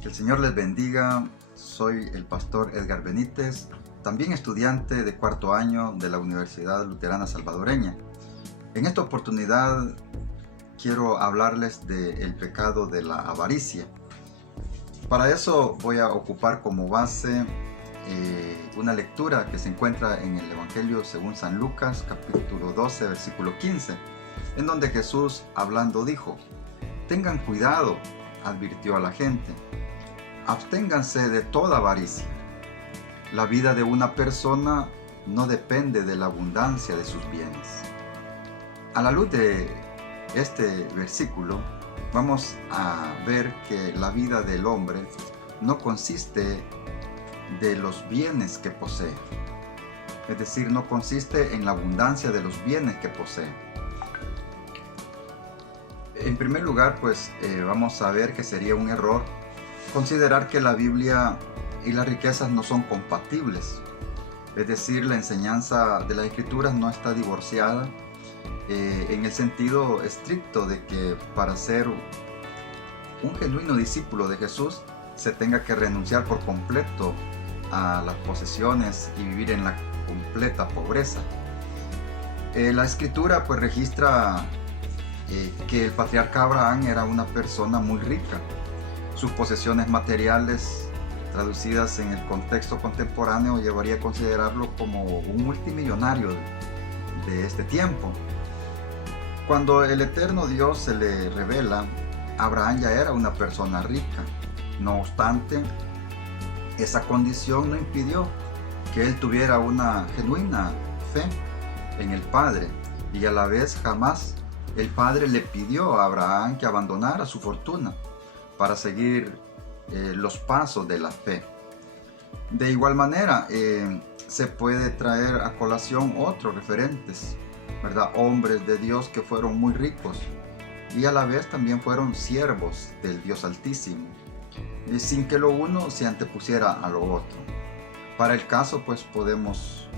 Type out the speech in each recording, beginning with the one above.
Que el Señor les bendiga. Soy el pastor Edgar Benítez, también estudiante de cuarto año de la Universidad Luterana Salvadoreña. En esta oportunidad quiero hablarles del pecado de la avaricia. Para eso voy a ocupar como base una lectura que se encuentra en el Evangelio según San Lucas, capítulo 12, versículo 15, en donde Jesús hablando dijo: «Tengan cuidado», advirtió a la gente, «absténganse de toda avaricia. La vida de una persona no depende de la abundancia de sus bienes». A la luz de este versículo, vamos a ver que la vida del hombre no consiste de los bienes que posee. Es decir, no consiste en la abundancia de los bienes que posee. En primer lugar, vamos a ver que sería un error considerar que la Biblia y las riquezas no son compatibles. Es decir, la enseñanza de las Escrituras no está divorciada en el sentido estricto de que para ser un genuino discípulo de Jesús se tenga que renunciar por completo a las posesiones y vivir en la completa pobreza. La Escritura registra que el patriarca Abraham era una persona muy rica. Sus posesiones materiales, traducidas en el contexto contemporáneo, llevaría a considerarlo como un multimillonario de este tiempo. Cuando el eterno Dios se le revela, Abraham ya era una persona rica. No obstante, esa condición no impidió que él tuviera una genuina fe en el Padre, y a la vez jamás el Padre le pidió a Abraham que abandonara su fortuna para seguir los pasos de la fe. De igual manera, se puede traer a colación otros referentes, ¿verdad? Hombres de Dios que fueron muy ricos y a la vez también fueron siervos del Dios Altísimo, y sin que lo uno se antepusiera a lo otro. Para el caso, podemos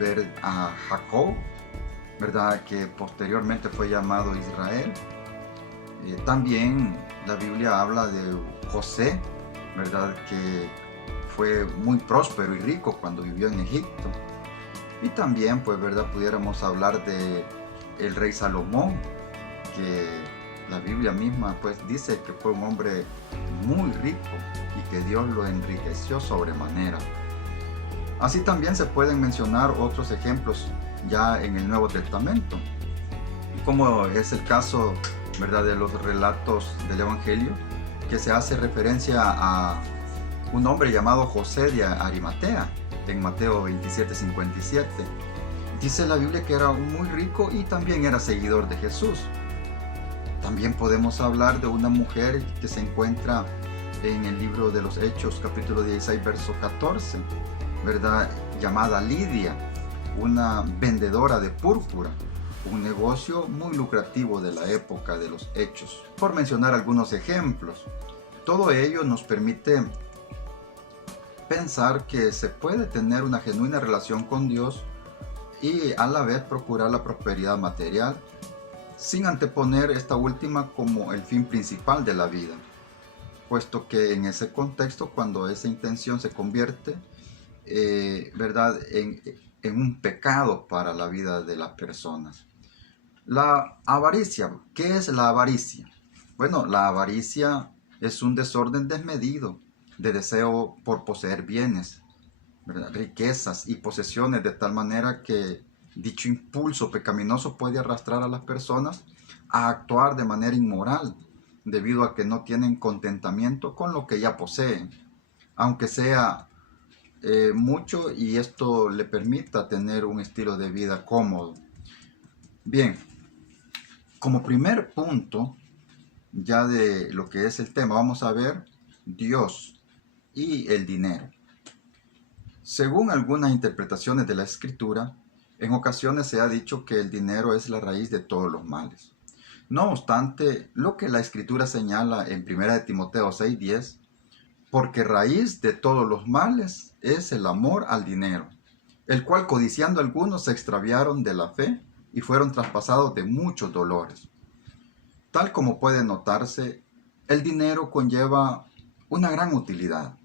ver a Jacob, ¿verdad?, que posteriormente fue llamado Israel. También la Biblia habla de José, ¿verdad?, que fue muy próspero y rico cuando vivió en Egipto. Y también, ¿verdad?, pudiéramos hablar de el rey Salomón, que la Biblia misma dice que fue un hombre muy rico y que Dios lo enriqueció sobremanera. Así también se pueden mencionar otros ejemplos ya en el Nuevo Testamento, como es el caso, ¿verdad?, de los relatos del Evangelio, que se hace referencia a un hombre llamado José de Arimatea en Mateo 27:57. Dice la Biblia que era muy rico y también era seguidor de Jesús. También podemos hablar de una mujer que se encuentra en el libro de los Hechos, capítulo 16, verso 14, ¿verdad?, llamada Lidia, una vendedora de púrpura, un negocio muy lucrativo de la época de los Hechos, por mencionar algunos ejemplos. Todo ello nos permite pensar que se puede tener una genuina relación con Dios y a la vez procurar la prosperidad material sin anteponer esta última como el fin principal de la vida, puesto que en ese contexto, cuando esa intención se convierte ¿verdad?, en un pecado para la vida de las personas. La avaricia. ¿Qué es la avaricia? Bueno, la avaricia es un desorden desmedido de deseo por poseer bienes, ¿verdad?, riquezas y posesiones, de tal manera que dicho impulso pecaminoso puede arrastrar a las personas a actuar de manera inmoral, debido a que no tienen contentamiento con lo que ya poseen, aunque sea mucho, y esto le permita tener un estilo de vida cómodo. Bien, como primer punto ya de lo que es el tema, vamos a ver Dios y el dinero. Según algunas interpretaciones de la Escritura, en ocasiones se ha dicho que el dinero es la raíz de todos los males. No obstante, lo que la Escritura señala en 1 Timoteo 6:10, porque raíz de todos los males es el amor al dinero, el cual codiciando algunos se extraviaron de la fe y fueron traspasados de muchos dolores. Tal como puede notarse, el dinero conlleva una gran utilidad.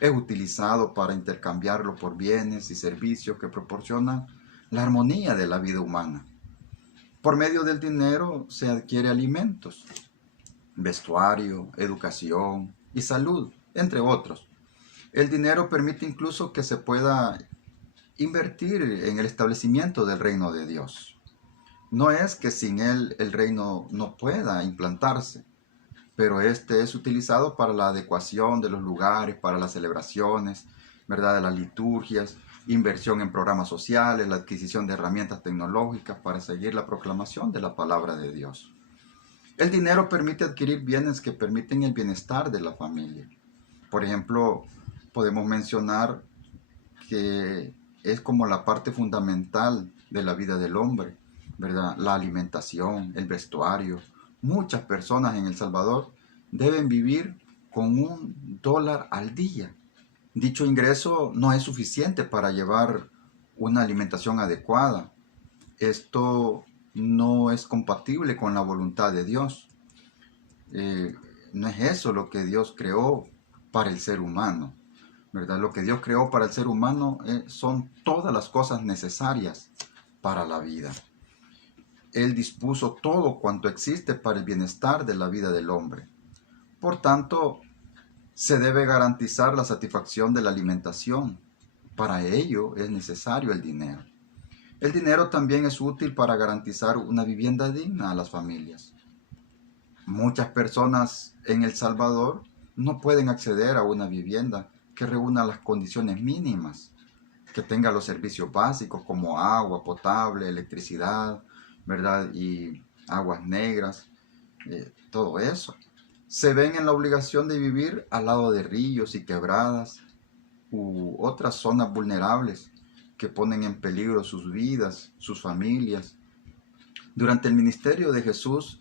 Es utilizado para intercambiarlo por bienes y servicios que proporcionan la armonía de la vida humana. Por medio del dinero se adquiere alimentos, vestuario, educación y salud, entre otros. El dinero permite incluso que se pueda invertir en el establecimiento del reino de Dios. No es que sin él el reino no pueda implantarse, pero este es utilizado para la adecuación de los lugares, para las celebraciones, ¿verdad? De las liturgias, inversión en programas sociales, la adquisición de herramientas tecnológicas para seguir la proclamación de la palabra de Dios. El dinero permite adquirir bienes que permiten el bienestar de la familia. Por ejemplo, podemos mencionar que es como la parte fundamental de la vida del hombre, ¿verdad? La alimentación, el vestuario. Muchas personas en El Salvador deben vivir con $1 al día. Dicho ingreso no es suficiente para llevar una alimentación adecuada. Esto no es compatible con la voluntad de Dios. No es eso lo que Dios creó para el ser humano, ¿verdad? Lo que Dios creó para el ser humano son todas las cosas necesarias para la vida. Él dispuso todo cuanto existe para el bienestar de la vida del hombre. Por tanto, se debe garantizar la satisfacción de la alimentación. Para ello es necesario el dinero. El dinero también es útil para garantizar una vivienda digna a las familias. Muchas personas en El Salvador no pueden acceder a una vivienda que reúna las condiciones mínimas, que tenga los servicios básicos como agua potable, electricidad, ¿verdad? Y aguas negras, todo eso. Se ven en la obligación de vivir al lado de ríos y quebradas u otras zonas vulnerables que ponen en peligro sus vidas, sus familias. Durante el ministerio de Jesús,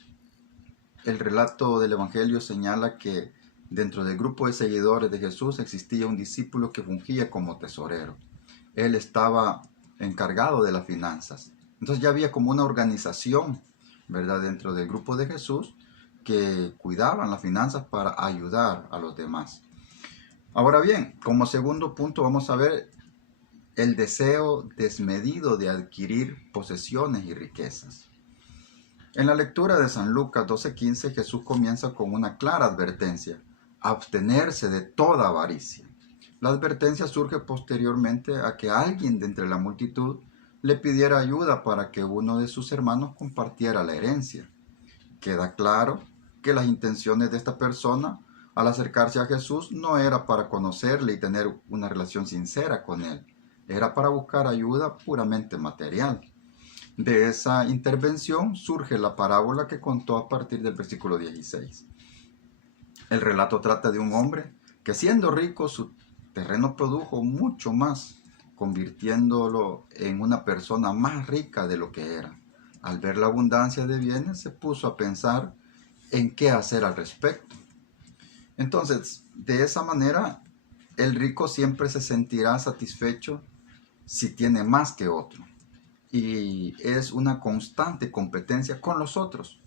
el relato del Evangelio señala que dentro del grupo de seguidores de Jesús existía un discípulo que fungía como tesorero. Él estaba encargado de las finanzas. Entonces ya había como una organización, ¿verdad?, dentro del grupo de Jesús que cuidaban las finanzas para ayudar a los demás. Ahora bien, como segundo punto vamos a ver el deseo desmedido de adquirir posesiones y riquezas. En la lectura de San Lucas 12:15, Jesús comienza con una clara advertencia: abstenerse de toda avaricia. La advertencia surge posteriormente a que alguien de entre la multitud le pidiera ayuda para que uno de sus hermanos compartiera la herencia. Queda claro que las intenciones de esta persona al acercarse a Jesús no era para conocerle y tener una relación sincera con él, era para buscar ayuda puramente material. De esa intervención surge la parábola que contó a partir del versículo 16. El relato trata de un hombre que, siendo rico, su terreno produjo mucho más, convirtiéndolo en una persona más rica de lo que era. Al ver la abundancia de bienes, se puso a pensar en qué hacer al respecto. Entonces, de esa manera, el rico siempre se sentirá satisfecho si tiene más que otro. Y es una constante competencia con los otros.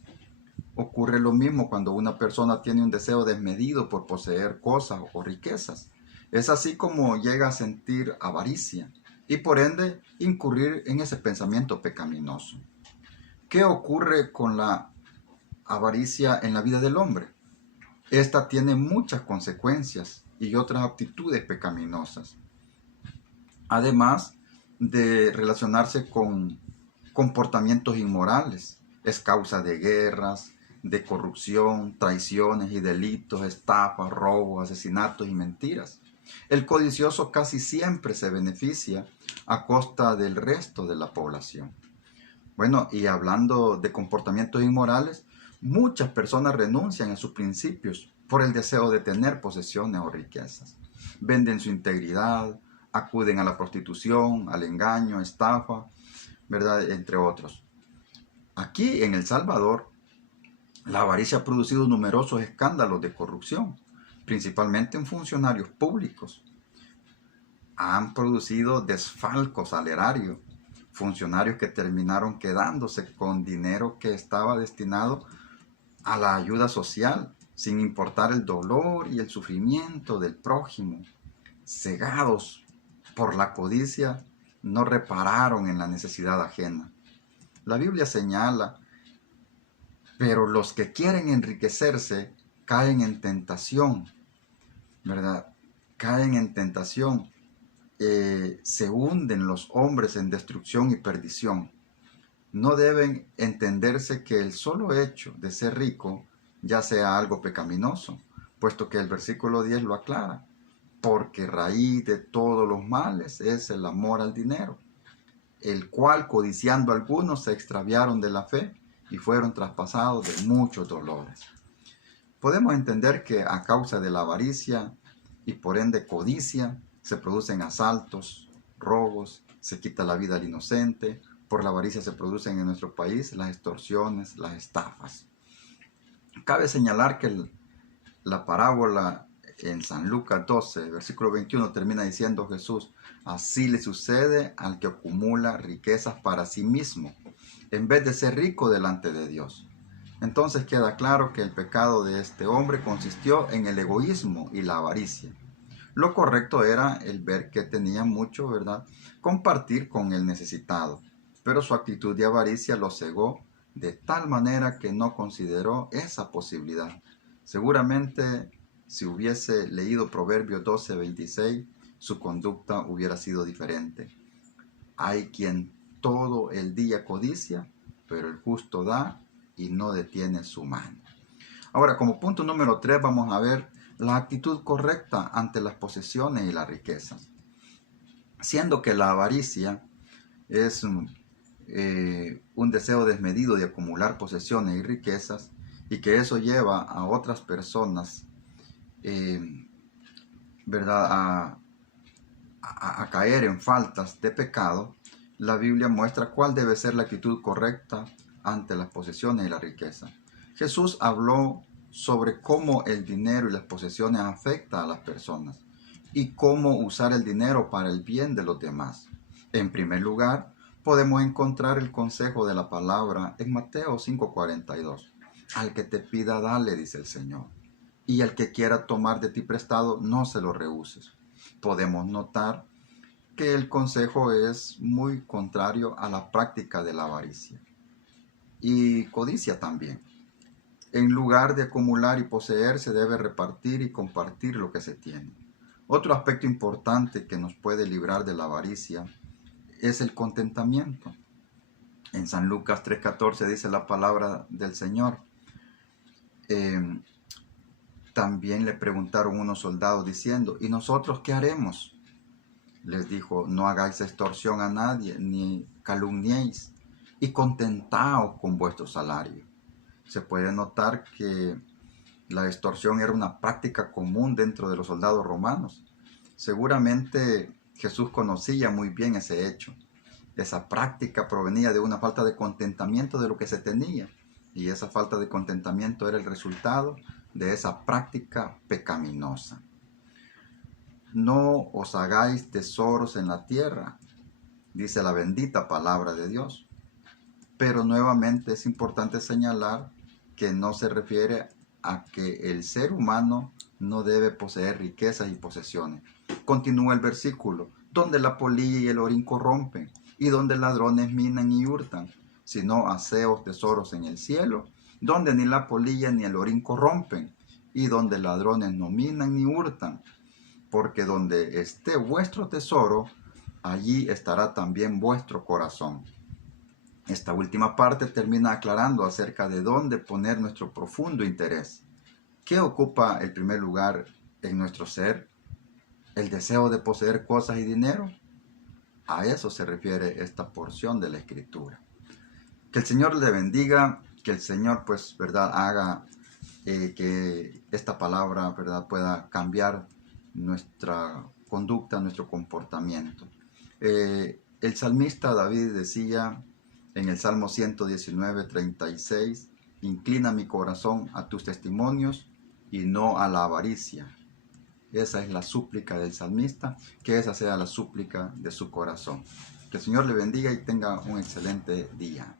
Ocurre lo mismo cuando una persona tiene un deseo desmedido por poseer cosas o riquezas. Es así como llega a sentir avaricia y por ende incurrir en ese pensamiento pecaminoso. ¿Qué ocurre con la avaricia en la vida del hombre? Esta tiene muchas consecuencias y otras actitudes pecaminosas. Además de relacionarse con comportamientos inmorales, es causa de guerras, de corrupción, traiciones y delitos, estafas, robos, asesinatos y mentiras. El codicioso casi siempre se beneficia a costa del resto de la población. Bueno, y hablando de comportamientos inmorales, muchas personas renuncian a sus principios por el deseo de tener posesiones o riquezas. Venden su integridad, acuden a la prostitución, al engaño, estafa, ¿verdad?, entre otros. Aquí en El Salvador, la avaricia ha producido numerosos escándalos de corrupción, principalmente en funcionarios públicos. Han producido desfalcos salerarios, funcionarios que terminaron quedándose con dinero que estaba destinado a la ayuda social sin importar el dolor y el sufrimiento del prójimo, cegados por la codicia, no repararon en la necesidad ajena. La Biblia señala, pero los que quieren enriquecerse caen en tentación, ¿verdad? Caen en tentación, se hunden los hombres en destrucción y perdición. No deben entenderse que el solo hecho de ser rico ya sea algo pecaminoso, puesto que el versículo 10 lo aclara, porque raíz de todos los males es el amor al dinero, el cual codiciando algunos se extraviaron de la fe y fueron traspasados de muchos dolores. Podemos entender que a causa de la avaricia y por ende codicia se producen asaltos, robos, se quita la vida al inocente. Por la avaricia se producen en nuestro país las extorsiones, las estafas. Cabe señalar que la parábola en San Lucas 12, versículo 21, termina diciendo Jesús: así le sucede al que acumula riquezas para sí mismo, en vez de ser rico delante de Dios. Entonces queda claro que el pecado de este hombre consistió en el egoísmo y la avaricia. Lo correcto era el ver que tenía mucho, ¿verdad?, compartir con el necesitado, pero su actitud de avaricia lo cegó de tal manera que no consideró esa posibilidad. Seguramente, si hubiese leído Proverbios 12:26, su conducta hubiera sido diferente. Hay quien todo el día codicia, pero el justo da y no detiene su mano. Ahora, como punto número 3, vamos a ver la actitud correcta ante las posesiones y las riquezas. Siendo que la avaricia es un deseo desmedido de acumular posesiones y riquezas, y que eso lleva a otras personas, ¿verdad?, a caer en faltas de pecado, la Biblia muestra cuál debe ser la actitud correcta ante las posesiones y la riqueza. Jesús habló sobre cómo el dinero y las posesiones afectan a las personas y cómo usar el dinero para el bien de los demás. En primer lugar, podemos encontrar el consejo de la palabra en Mateo 5:42. Al que te pida, dale, dice el Señor, y al que quiera tomar de ti prestado, no se lo rehuses. Podemos notar que el consejo es muy contrario a la práctica de la avaricia y codicia también. En lugar de acumular y poseer, se debe repartir y compartir lo que se tiene. Otro aspecto importante que nos puede librar de la avaricia es el contentamiento. En San Lucas 3:14 dice la palabra del Señor. También le preguntaron unos soldados diciendo: ¿y nosotros qué haremos? Les dijo: no hagáis extorsión a nadie, ni calumniéis, y contentaos con vuestro salario. Se puede notar que la extorsión era una práctica común dentro de los soldados romanos. Seguramente Jesús conocía muy bien ese hecho. Esa práctica provenía de una falta de contentamiento de lo que se tenía, y esa falta de contentamiento era el resultado de esa práctica pecaminosa. No os hagáis tesoros en la tierra, dice la bendita palabra de Dios. Pero nuevamente es importante señalar que no se refiere a que el ser humano no debe poseer riquezas y posesiones. Continúa el versículo: donde la polilla y el orín corrompen, y donde ladrones minan y hurtan, sino haceos tesoros en el cielo, donde ni la polilla ni el orín corrompen, y donde ladrones no minan ni hurtan. Porque donde esté vuestro tesoro, allí estará también vuestro corazón. Esta última parte termina aclarando acerca de dónde poner nuestro profundo interés. ¿Qué ocupa el primer lugar en nuestro ser? ¿El deseo de poseer cosas y dinero? A eso se refiere esta porción de la Escritura. Que el Señor le bendiga, que el Señor, ¿verdad?, haga que esta palabra, ¿verdad?, pueda cambiar nuestra conducta, nuestro comportamiento. El salmista David decía en el Salmo 119:36, inclina mi corazón a tus testimonios y no a la avaricia. Esa es la súplica del salmista, que esa sea la súplica de su corazón. Que el Señor le bendiga y tenga un excelente día.